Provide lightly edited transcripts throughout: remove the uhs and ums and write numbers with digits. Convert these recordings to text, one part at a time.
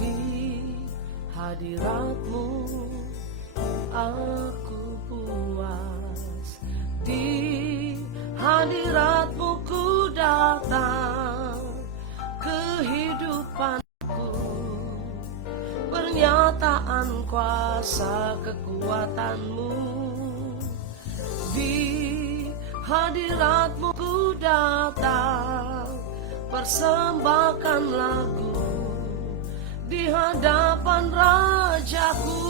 Di hadirat-Mu aku puas, di hadirat-Mu ku datang. Kehidupanku pernyataan kuasa kekuatan-Mu. Di hadirat-Mu ku datang, persembahkan lagu di hadapan Rajaku.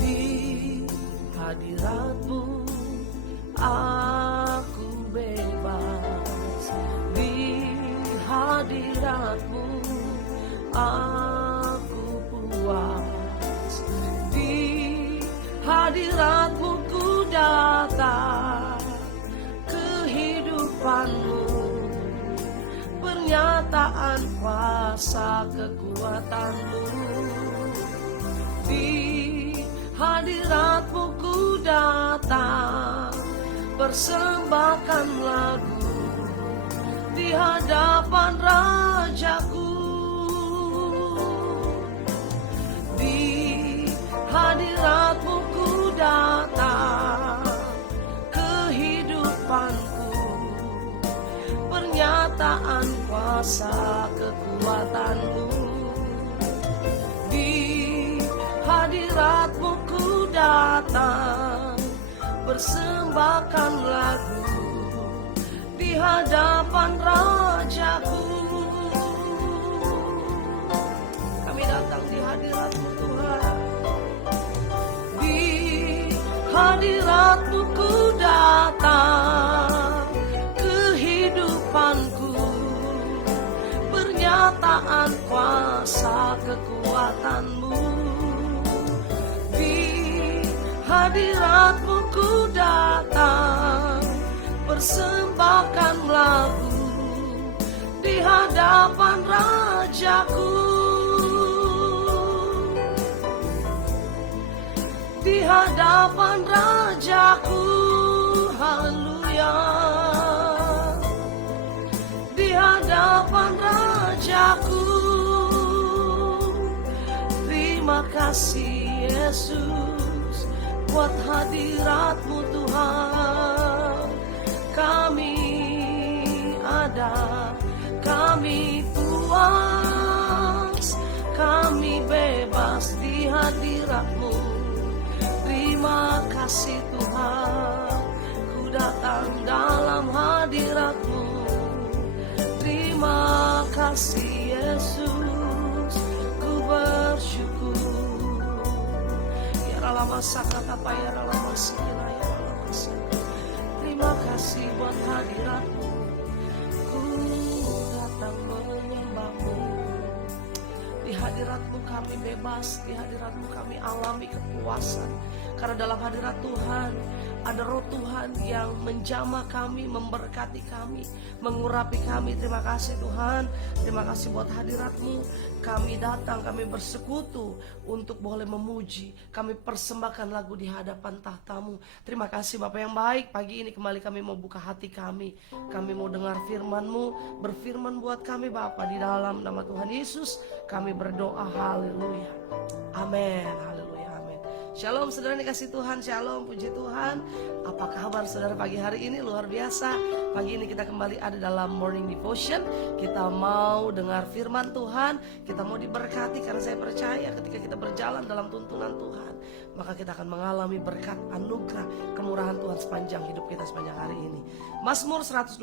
Di hadirat-Mu aku bebas, di hadirat-Mu aku puas, di hadirat-Mu ku datang. Kehidupan-Mu pernyataan kuasa kekuatan-Mu. Di hadirat-Mu ku datang, persembahkan lagu di hadapan Rajaku. Di hadirat-Mu ku datang, kehidupanku pernyataan kuasa kekuatan-Mu. Di hadirat-Mu ku datang, persembahkan lagu di hadapan Rajaku. Kami datang di hadirat-Mu Tuhan. Di hadirat-Mu ku datang, kehidupanku pernyataan kuasa kekuatan-Mu. Di hadirat-Mu ku datang, persembahkan lagu di hadapan Rajaku. Di hadapan Rajaku, haleluya. Di hadapan Rajaku, terima kasih Yesus buat hadirat-Mu Tuhan. Kami ada, kami puas, kami bebas di hadirat-Mu. Terima kasih Tuhan, ku datang dalam hadirat-Mu. Terima kasih Yesus, ku bersyukur. Ya lama sakata ya lama sikira ya lama sikira. Terima kasih buat hadirat-Mu, ku datang menyembah-Mu. Di hadirat-Mu kami bebas, di hadirat-Mu kami alami kepuasan. Karena dalam hadirat Tuhan ada roh Tuhan yang menjamah kami, memberkati kami, mengurapi kami. Terima kasih Tuhan, terima kasih buat hadirat-Mu. Kami datang, kami bersekutu untuk boleh memuji. Kami persembahkan lagu di hadapan tahta-Mu. Terima kasih Bapak yang baik. Pagi ini kembali kami mau buka hati kami. Kami mau dengar firman-Mu, berfirman buat kami Bapak. Di dalam nama Tuhan Yesus kami berdoa, haleluya, amin, haleluya. Shalom saudara dikasih Tuhan, shalom, puji Tuhan. Apa kabar saudara pagi hari ini? Luar biasa. Pagi ini kita kembali ada dalam Morning Devotion. Kita mau dengar firman Tuhan, kita mau diberkati. Karena saya percaya ketika kita berjalan dalam tuntunan Tuhan, maka kita akan mengalami berkat, anugerah, kemurahan Tuhan sepanjang hidup kita sepanjang hari ini. Mazmur 128,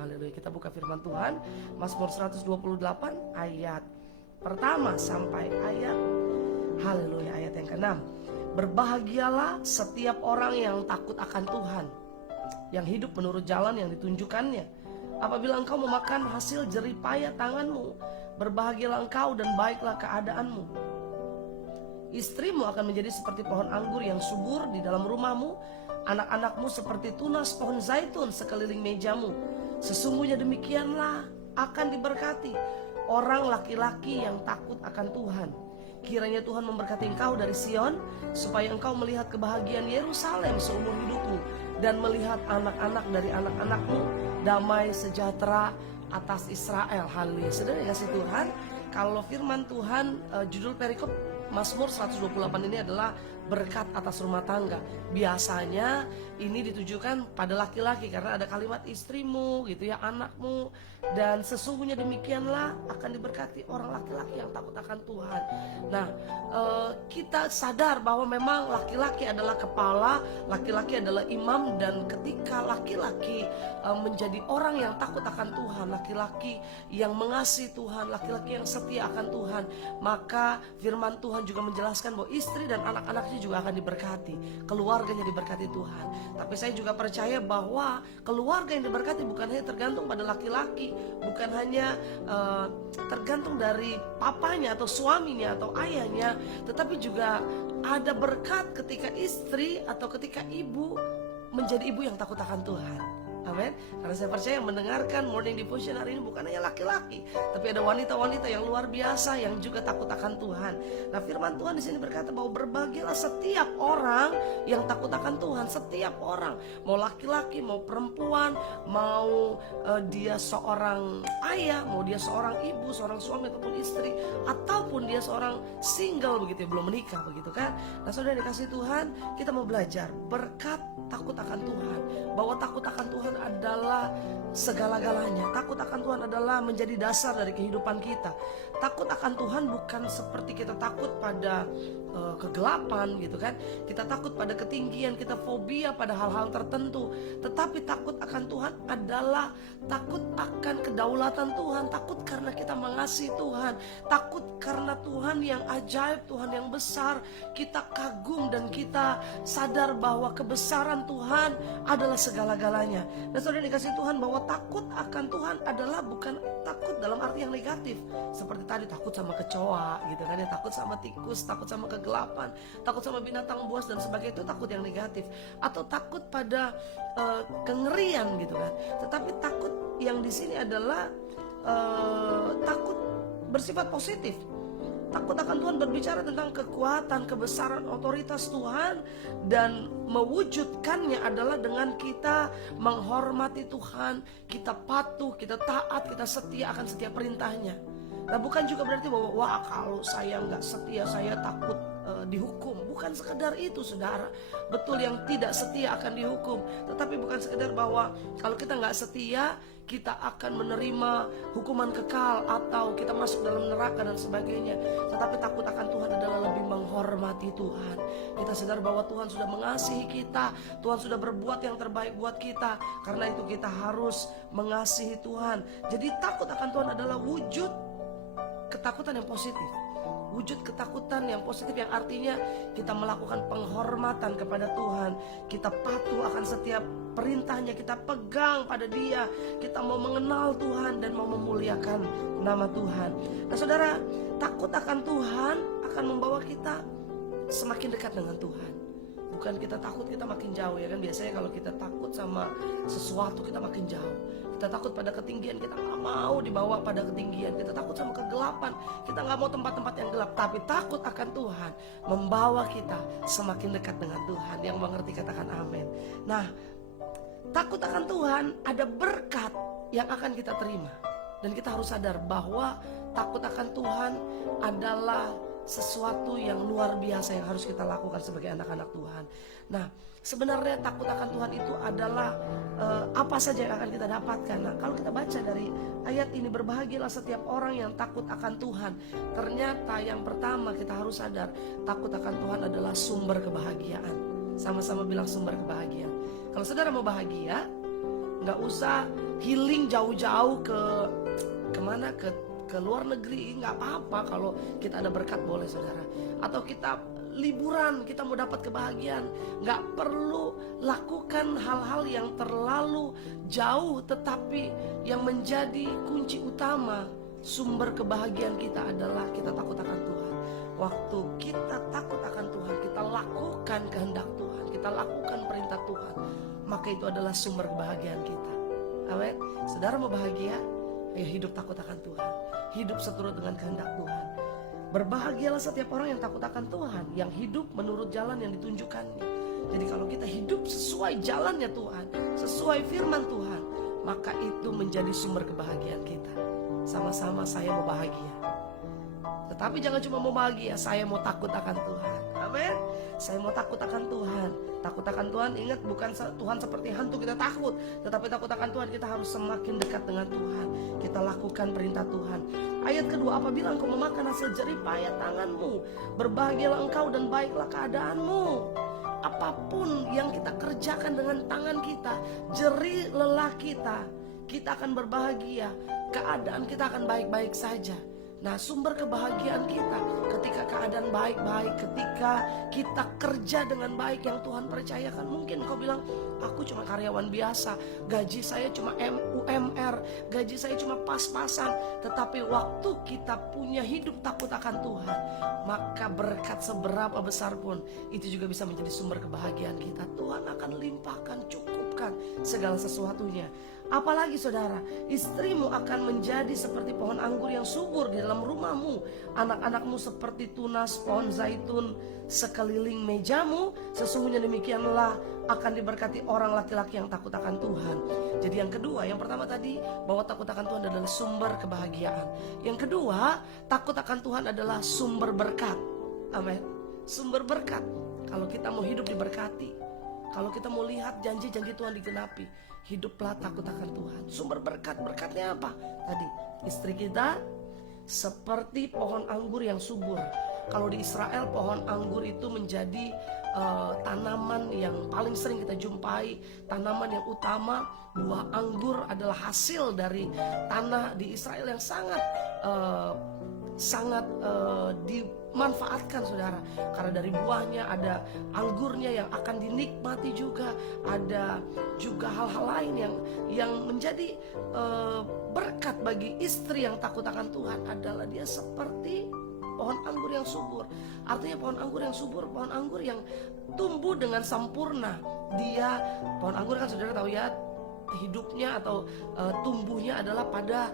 haleluya. Kita buka firman Tuhan, Mazmur 128 ayat pertama sampai ayat, haleluya, ayat yang ke-6. Berbahagialah setiap orang yang takut akan Tuhan, yang hidup menurut jalan yang ditunjukkannya. Apabila engkau memakan hasil jerih payah tanganmu, berbahagialah engkau dan baiklah keadaanmu. Istrimu akan menjadi seperti pohon anggur yang subur di dalam rumahmu, anak-anakmu seperti tunas pohon zaitun sekeliling mejamu. Sesungguhnya demikianlah akan diberkati orang laki-laki yang takut akan Tuhan. Kiranya Tuhan memberkati engkau dari Sion, supaya engkau melihat kebahagiaan Yerusalem seumur hidupmu. dan melihat anak-anak dari anak-anakmu damai sejahtera atas Israel. Haleluya. Saudara yang kasih Tuhan, kalau firman Tuhan judul perikop Mazmur 128 ini adalah berkat atas rumah tangga. Biasanya ini ditujukan pada laki-laki karena ada kalimat istrimu gitu ya, anakmu. Dan sesungguhnya demikianlah akan diberkati orang laki-laki yang takut akan Tuhan. Nah, kita sadar bahwa memang laki-laki adalah kepala, laki-laki adalah imam. Dan ketika laki-laki menjadi orang yang takut akan Tuhan, laki-laki yang mengasihi Tuhan, laki-laki yang setia akan Tuhan, maka firman Tuhan juga menjelaskan bahwa istri dan anak-anaknya juga akan diberkati, keluarganya diberkati Tuhan. Tapi saya juga percaya bahwa keluarga yang diberkati bukan hanya tergantung pada laki-laki, bukan hanya tergantung dari papanya atau suaminya atau ayahnya, tetapi juga ada berkat ketika istri atau ketika ibu menjadi ibu yang takut akan Tuhan. Amin. Karena saya percaya yang mendengarkan Morning Devotion hari ini bukan hanya laki-laki, tapi ada wanita-wanita yang luar biasa yang juga takut akan Tuhan. Nah, firman Tuhan di sini berkata bahwa berbahagialah setiap orang yang takut akan Tuhan. Setiap orang, mau laki-laki, mau perempuan, mau dia seorang ayah, mau dia seorang ibu, seorang suami ataupun istri, ataupun dia seorang single begitu ya, belum menikah begitu kan. Nah, saudara dikasih Tuhan, kita mau belajar berkat takut akan Tuhan, bahwa takut akan Tuhan adalah segala-galanya. Takut akan Tuhan adalah menjadi dasar dari kehidupan kita. Takut akan Tuhan bukan seperti kita takut pada kegelapan gitu kan. Kita takut pada ketinggian, kita fobia pada hal-hal tertentu. Tetapi takut akan Tuhan adalah takut akan kedaulatan Tuhan, takut karena kita mengasihi Tuhan, takut karena Tuhan yang ajaib, Tuhan yang besar. Kita kagum dan kita sadar bahwa kebesaran Tuhan adalah segala-galanya. Dan saudara dikasih Tuhan, bahwa takut akan Tuhan adalah bukan takut dalam arti yang negatif. Seperti tadi takut sama kecoa gitu kan ya, takut sama tikus, takut sama kegelapan, takut sama binatang buas dan sebagainya, itu takut yang negatif. Atau takut pada kengerian gitu kan. Tetapi takut yang di sini adalah takut bersifat positif. Takut akan Tuhan berbicara tentang kekuatan, kebesaran, otoritas Tuhan, dan mewujudkannya adalah dengan kita menghormati Tuhan, kita patuh, kita taat, kita setia akan setiap perintahnya. Nah, bukan juga berarti bahwa wah kalau saya nggak setia saya takut dihukum. Bukan sekedar itu saudara. Betul yang tidak setia akan dihukum, tetapi bukan sekedar bahwa kalau kita nggak setia kita akan menerima hukuman kekal atau kita masuk dalam neraka dan sebagainya. Tetapi takut akan Tuhan adalah lebih menghormati Tuhan. Kita sadar bahwa Tuhan sudah mengasihi kita, Tuhan sudah berbuat yang terbaik buat kita. Karena itu kita harus mengasihi Tuhan. Jadi takut akan Tuhan adalah wujud ketakutan yang positif. Wujud ketakutan yang positif yang artinya kita melakukan penghormatan kepada Tuhan, kita patuh akan setiap perintahnya, kita pegang pada Dia, kita mau mengenal Tuhan dan mau memuliakan nama Tuhan. Nah saudara, takut akan Tuhan akan membawa kita semakin dekat dengan Tuhan. Bukan kita takut kita makin jauh ya kan. Biasanya kalau kita takut sama sesuatu kita makin jauh. Kita takut pada ketinggian, kita gak mau dibawa pada ketinggian. Kita takut sama kegelapan, kita gak mau tempat-tempat yang gelap. Tapi takut akan Tuhan membawa kita semakin dekat dengan Tuhan. Yang mengerti katakan amin. Nah, takut akan Tuhan ada berkat yang akan kita terima. Dan kita harus sadar bahwa takut akan Tuhan adalah sesuatu yang luar biasa yang harus kita lakukan sebagai anak-anak Tuhan. Nah, sebenarnya takut akan Tuhan itu adalah apa saja yang akan kita dapatkan. Nah, kalau kita baca dari ayat ini, berbahagialah setiap orang yang takut akan Tuhan. Ternyata yang pertama kita harus sadar, takut akan Tuhan adalah sumber kebahagiaan. Sama-sama bilang sumber kebahagiaan. Kalau saudara mau bahagia, nggak usah healing jauh-jauh kemana, ke luar negeri, nggak apa-apa. Kalau kita ada berkat boleh saudara. Atau kita liburan, kita mau dapat kebahagiaan, nggak perlu lakukan hal-hal yang terlalu jauh. Tetapi yang menjadi kunci utama sumber kebahagiaan kita adalah kita takut akan Tuhan. Waktu kita takut akan Tuhan, kita lakukan kehendak Tuhan, kita lakukan perintah Tuhan, maka itu adalah sumber kebahagiaan kita. Amin. Saudara mau bahagia? Ya hidup takut akan Tuhan, hidup seturut dengan kehendak Tuhan. Berbahagialah setiap orang yang takut akan Tuhan, yang hidup menurut jalan yang ditunjukkannya. Jadi kalau kita hidup sesuai jalannya Tuhan, sesuai firman Tuhan, maka itu menjadi sumber kebahagiaan kita. Sama-sama saya mau bahagia. Tetapi jangan cuma mau bahagia, saya mau takut akan Tuhan. Amin. Saya mau takut akan Tuhan. Takut akan Tuhan, ingat, bukan Tuhan seperti hantu kita takut, tetapi takut akan Tuhan kita harus semakin dekat dengan Tuhan. Kita lakukan perintah Tuhan. Ayat kedua, apabila engkau memakan hasil jerih payah tanganmu, berbahagialah engkau dan baiklah keadaanmu. Apapun yang kita kerjakan dengan tangan kita, jerih lelah kita akan berbahagia. Keadaan kita akan baik-baik saja. Nah, sumber kebahagiaan kita ketika keadaan baik-baik, ketika kita kerja dengan baik yang Tuhan percayakan. Mungkin kau bilang, aku cuma karyawan biasa, gaji saya cuma UMR, gaji saya cuma pas-pasan. Tetapi waktu kita punya hidup takut akan Tuhan, maka berkat seberapa besar pun itu juga bisa menjadi sumber kebahagiaan kita. Tuhan akan limpahkan, cukupkan segala sesuatunya. Apalagi saudara, istrimu akan menjadi seperti pohon anggur yang subur di dalam rumahmu. Anak-anakmu seperti tunas pohon zaitun sekeliling mejamu. Sesungguhnya demikianlah akan diberkati orang laki-laki yang takut akan Tuhan. Jadi yang kedua, yang pertama tadi bahwa takut akan Tuhan adalah sumber kebahagiaan. Yang kedua, takut akan Tuhan adalah sumber berkat. Amin. Sumber berkat. Kalau kita mau hidup diberkati, kalau kita mau lihat janji-janji Tuhan digenapi, hiduplah takut akan Tuhan. Sumber berkat, berkatnya apa? Tadi, istri kita seperti pohon anggur yang subur. Kalau di Israel, pohon anggur itu menjadi tanaman yang paling sering kita jumpai, tanaman yang utama. Buah anggur adalah hasil dari tanah di Israel yang sangat dimanfaatkan saudara, karena dari buahnya ada anggurnya yang akan dinikmati juga, ada juga hal-hal lain yang menjadi berkat bagi istri yang takut akan Tuhan adalah dia seperti pohon anggur yang subur. Artinya pohon anggur yang subur, pohon anggur yang tumbuh dengan sempurna. Dia, pohon anggur kan saudara tahu ya, hidupnya atau tumbuhnya adalah pada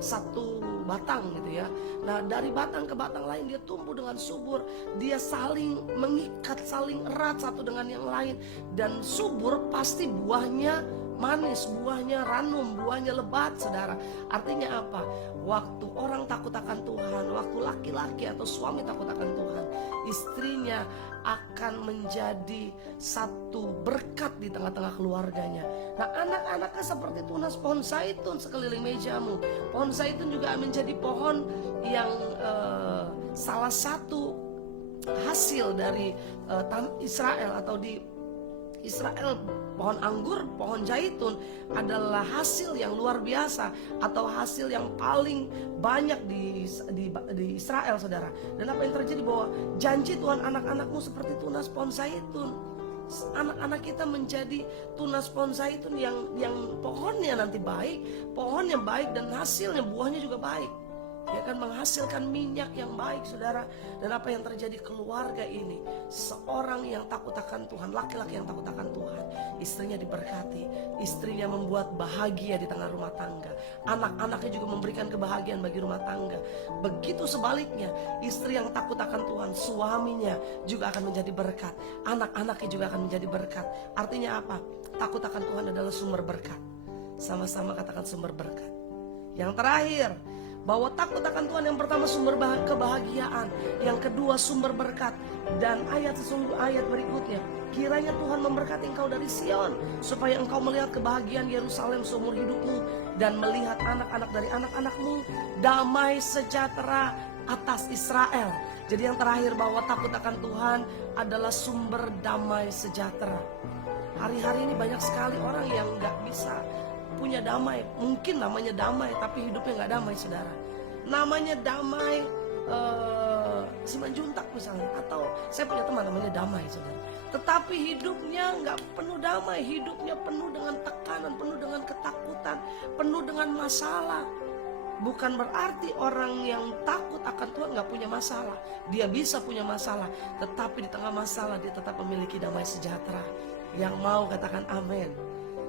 satu batang gitu ya. Nah, dari batang ke batang lain dia tumbuh dengan subur. Dia saling mengikat, saling erat satu dengan yang lain. Dan subur pasti buahnya manis, buahnya ranum, buahnya lebat saudara. Artinya apa? Waktu orang takut akan Tuhan, waktu laki-laki atau suami takut akan Tuhan, istrinya akan menjadi satu berkat di tengah-tengah keluarganya. Nah, anak-anaknya seperti tunas pohon zaitun sekeliling mejamu. Pohon zaitun juga menjadi pohon yang salah satu hasil dari Israel, atau di Israel pohon anggur, pohon zaitun adalah hasil yang luar biasa, atau hasil yang paling banyak di Israel saudara. Dan apa yang terjadi, bahwa janji Tuhan, anak-anakmu seperti tunas pohon zaitun. Anak-anak kita menjadi tunas pohon zaitun yang pohonnya nanti baik, pohon yang baik, dan hasilnya, buahnya juga baik. Dia akan menghasilkan minyak yang baik saudara. Dan apa yang terjadi, keluarga ini seorang yang takut akan Tuhan, laki-laki yang takut akan Tuhan, istrinya diberkati, istrinya membuat bahagia di tengah rumah tangga, anak-anaknya juga memberikan kebahagiaan bagi rumah tangga. Begitu sebaliknya, istri yang takut akan Tuhan, suaminya juga akan menjadi berkat, anak-anaknya juga akan menjadi berkat. Artinya apa? Takut akan Tuhan adalah sumber berkat. Sama-sama katakan sumber berkat. Yang terakhir, bahwa takut akan Tuhan yang pertama sumber kebahagiaan, yang kedua sumber berkat. Dan ayat berikutnya, kiranya Tuhan memberkati engkau dari Sion, supaya engkau melihat kebahagiaan Yerusalem seumur hidupmu, dan melihat anak-anak dari anak-anakmu, damai sejahtera atas Israel. Jadi yang terakhir, bahwa takut akan Tuhan adalah sumber damai sejahtera. Hari-hari ini banyak sekali orang yang gak bisa punya damai. Mungkin namanya damai, tapi hidupnya gak damai saudara. Namanya damai Simanjuntak misalnya, atau saya punya teman namanya damai saudara, tetapi hidupnya gak penuh damai. Hidupnya penuh dengan tekanan, penuh dengan ketakutan, penuh dengan masalah. Bukan berarti orang yang takut akan Tuhan gak punya masalah. Dia bisa punya masalah, tetapi di tengah masalah dia tetap memiliki damai sejahtera. Yang mau katakan amin.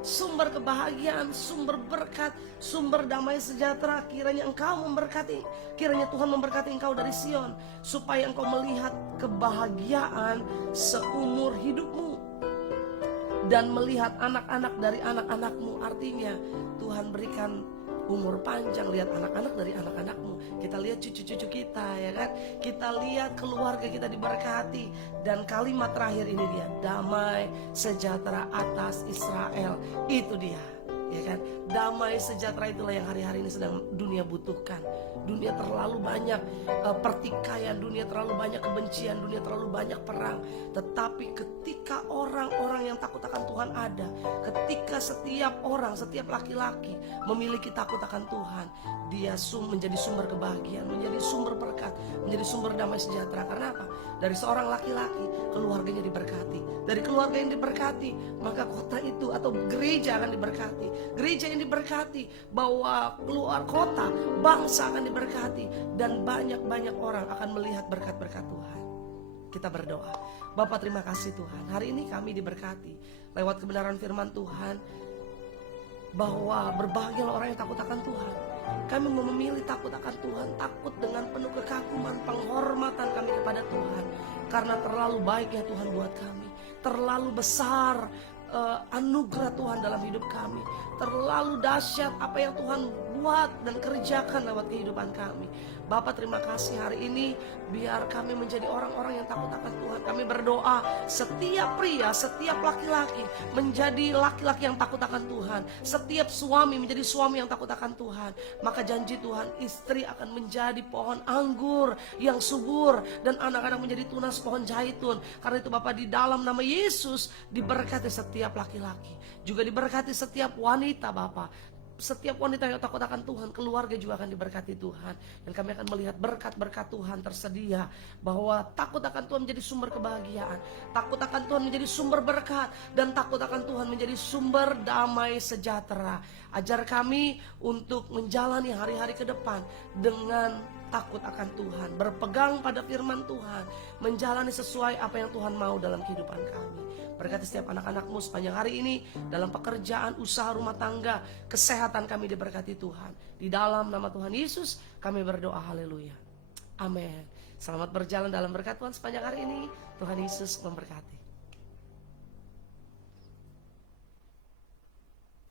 sumber kebahagiaan, sumber berkat, sumber damai sejahtera. Kiranya engkau memberkati, kiranya Tuhan memberkati engkau dari Sion, supaya engkau melihat kebahagiaan seumur hidupmu dan melihat anak-anak dari anak-anakmu. Artinya Tuhan berikan umur panjang, lihat anak-anak dari anak-anakmu. Kita lihat cucu-cucu kita, ya kan? Kita lihat keluarga kita diberkati. Dan kalimat terakhir ini dia, damai sejahtera atas Israel. Itu dia, ya kan? Damai sejahtera itulah yang hari-hari ini sedang dunia butuhkan. Dunia terlalu banyak pertikaian, dunia terlalu banyak kebencian, dunia terlalu banyak perang. Tetapi ketika orang-orang yang takut akan Tuhan ada, ketika setiap orang, setiap laki-laki memiliki takut akan Tuhan, dia menjadi sumber kebahagiaan, menjadi sumber berkat, menjadi sumber damai sejahtera. Karena apa? Dari seorang laki-laki, keluarganya diberkati. Dari keluarga yang diberkati, maka kota itu atau gereja akan diberkati. Gereja yang diberkati, bahwa keluar kota, bangsa akan diberkati. Dan banyak-banyak orang akan melihat berkat-berkat Tuhan. Kita berdoa. Bapa, terima kasih Tuhan. Hari ini kami diberkati lewat kebenaran firman Tuhan, bahwa berbahagialah orang yang takut akan Tuhan. Kami memilih takut akan Tuhan, takut dengan penuh kekaguman, penghormatan kami kepada Tuhan. Karena terlalu baiknya Tuhan buat kami, terlalu besar anugerah Tuhan dalam hidup kami, terlalu dahsyat apa yang Tuhan buat dan kerjakan lewat kehidupan kami. Bapak, terima kasih hari ini, biar kami menjadi orang-orang yang takut akan Tuhan. Kami berdoa setiap pria, setiap laki-laki menjadi laki-laki yang takut akan Tuhan. Setiap suami menjadi suami yang takut akan Tuhan. Maka janji Tuhan, istri akan menjadi pohon anggur yang subur, dan anak-anak menjadi tunas pohon zaitun. Karena itu Bapak, di dalam nama Yesus diberkati setiap laki-laki, juga diberkati setiap wanita Bapak. Setiap wanita yang takut akan Tuhan, keluarga juga akan diberkati Tuhan. Dan kami akan melihat berkat-berkat Tuhan tersedia. Bahwa takut akan Tuhan menjadi sumber kebahagiaan, takut akan Tuhan menjadi sumber berkat, dan takut akan Tuhan menjadi sumber damai sejahtera. Ajar kami untuk menjalani hari-hari ke depan dengan takut akan Tuhan, berpegang pada firman Tuhan, menjalani sesuai apa yang Tuhan mau dalam kehidupan kami. Berkati setiap anak-anakmu sepanjang hari ini, dalam pekerjaan, usaha, rumah tangga, kesehatan kami diberkati Tuhan. Di dalam nama Tuhan Yesus kami berdoa, haleluya, amin. Selamat berjalan dalam berkat Tuhan sepanjang hari ini. Tuhan Yesus memberkati.